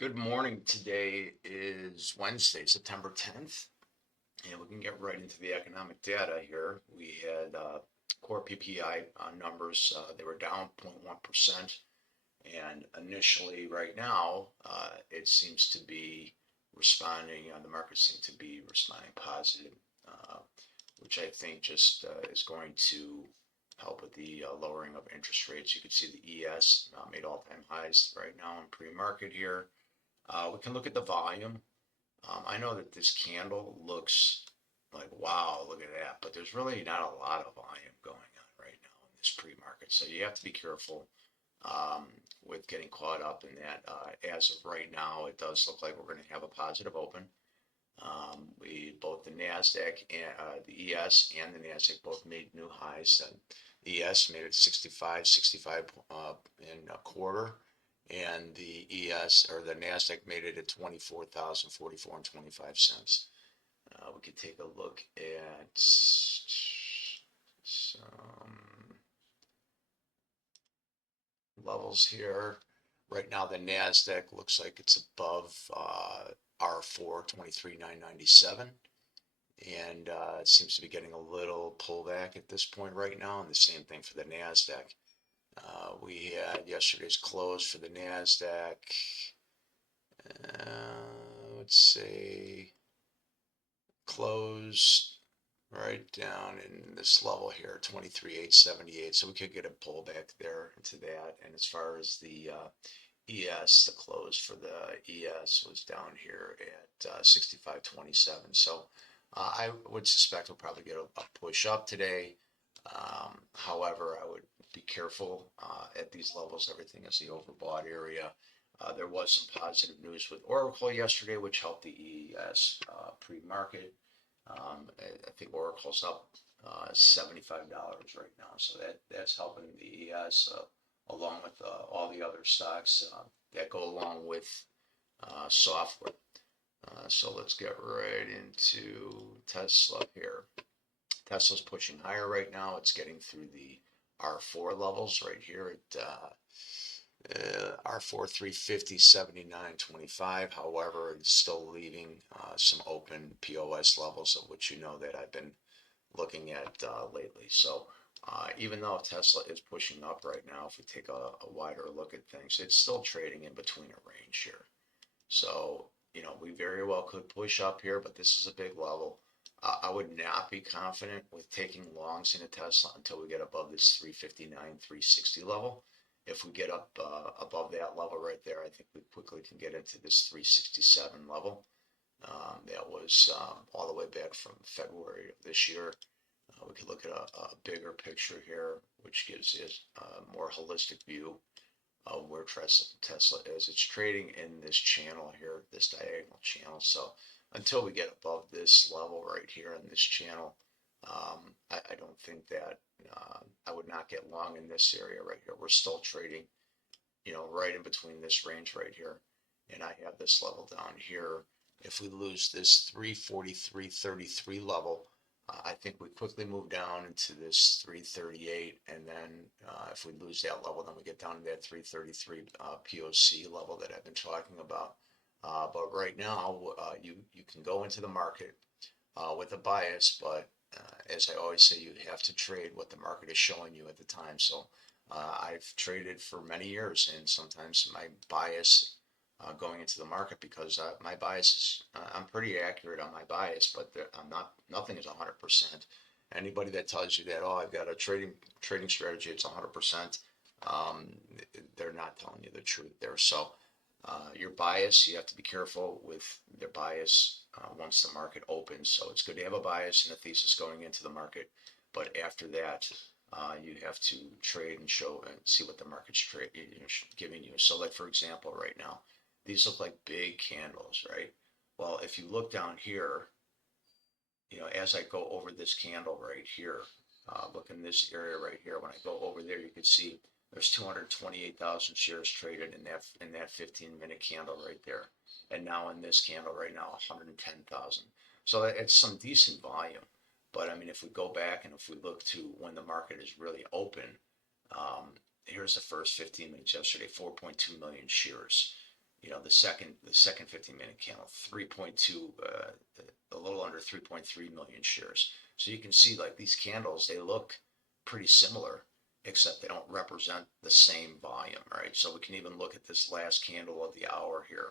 Good morning. Today is Wednesday, September 10th, and we can get right into the economic data here. We had core PPI numbers, they were down 0.1%, and initially, right now, it seems to be responding, the market seemed to be responding positive, uh, which I think just is going to help with the lowering of interest rates. You can see the ES made all-time highs right now in pre-market here. We can look at the volume. I know that this candle looks like, wow, look at that, but there's really not a lot of volume going on right now in this pre-market. So you have to be careful with getting caught up in that. As of right now, it does look like we're going to have a positive open. Both the NASDAQ and the ES and the NASDAQ both made new highs. ES made it 65 in a quarter, and the ES or the NASDAQ made it at 24,044 and 25 cents. We could take a look at some levels here. Right now, the NASDAQ looks like it's above R4 23,997. And it seems to be getting a little pullback at this point right now, and the same thing for the NASDAQ. We had yesterday's close for the NASDAQ. Let's say close right down in this level here, 23,878. So we could get a pullback there into that. And as far as the ES, the close for the ES was down here at 65.27. So I would suspect we'll probably get a push up today. However, I would be careful at these levels. Everything is the overbought area. There was some positive news with Oracle yesterday, which helped the ES pre-market. I think Oracle's up $75 right now, so that's helping the ES along with all the other stocks that go along with software. So let's get right into Tesla here. Tesla's pushing higher right now. It's getting through the R4 levels right here at R4 350, 79.25. However, it's still leaving some open POS levels, of which you know that I've been looking at lately. So even though Tesla is pushing up right now, if we take a wider look at things, it's still trading in between a range here. So, we very well could push up here, but this is a big level. I would not be confident with taking longs into Tesla until we get above this 359, 360 level. If we get up above that level right there, I think we quickly can get into this 367 level. That was all the way back from February of this year. We could look at a bigger picture here, which gives us a more holistic view of where Tesla is. It's trading in this channel here, this diagonal channel. So until we get above this level right here in this channel, I don't think that I would not get long in this area right here. We're still trading, right in between this range right here. And I have this level down here. If we lose this 343.33 level, I think we quickly move down into this 338, and then if we lose that level, then we get down to that 333 POC level that I've been talking about. But right now, you can go into the market with a bias, but as I always say, you have to trade what the market is showing you at the time. So I've traded for many years, and sometimes my bias going into the market, because my bias is, I'm pretty accurate on my bias, but I'm not, nothing is 100%. Anybody that tells you that, oh, I've got a trading strategy, it's 100%, they're not telling you the truth there. So your bias, you have to be careful with their bias once the market opens. So it's good to have a bias and a thesis going into the market, but after that, you have to trade and show and see what the market's giving you. So like, for example, right now, these look like big candles, right? Well, if you look down here, as I go over this candle right here, look in this area right here. When I go over there, you can see there's 228,000 shares traded in that 15-minute candle right there. And now in this candle right now, 110,000. So it's some decent volume. But I mean, if we go back and if we look to when the market is really open, here's the first 15 minutes yesterday, 4.2 million shares. you know, the second 15-minute candle, 3.2, a little under 3.3 million shares. So you can see like these candles, they look pretty similar, except they don't represent the same volume, right? So we can even look at this last candle of the hour here.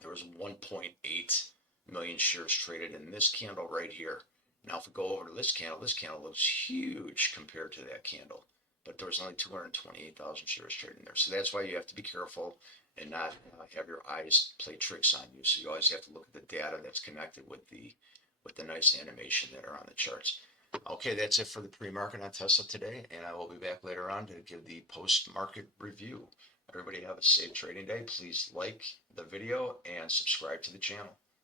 There was 1.8 million shares traded in this candle right here. Now, if we go over to this candle looks huge compared to that candle, but there was only 228,000 shares traded in there. So that's why you have to be careful and not have your eyes play tricks on you. So you always have to look at the data that's connected with the nice animation that are on the charts. Okay, that's it for the pre-market on Tesla today, and I will be back later on to give the post-market review. Everybody have a safe trading day. Please like the video and subscribe to the channel.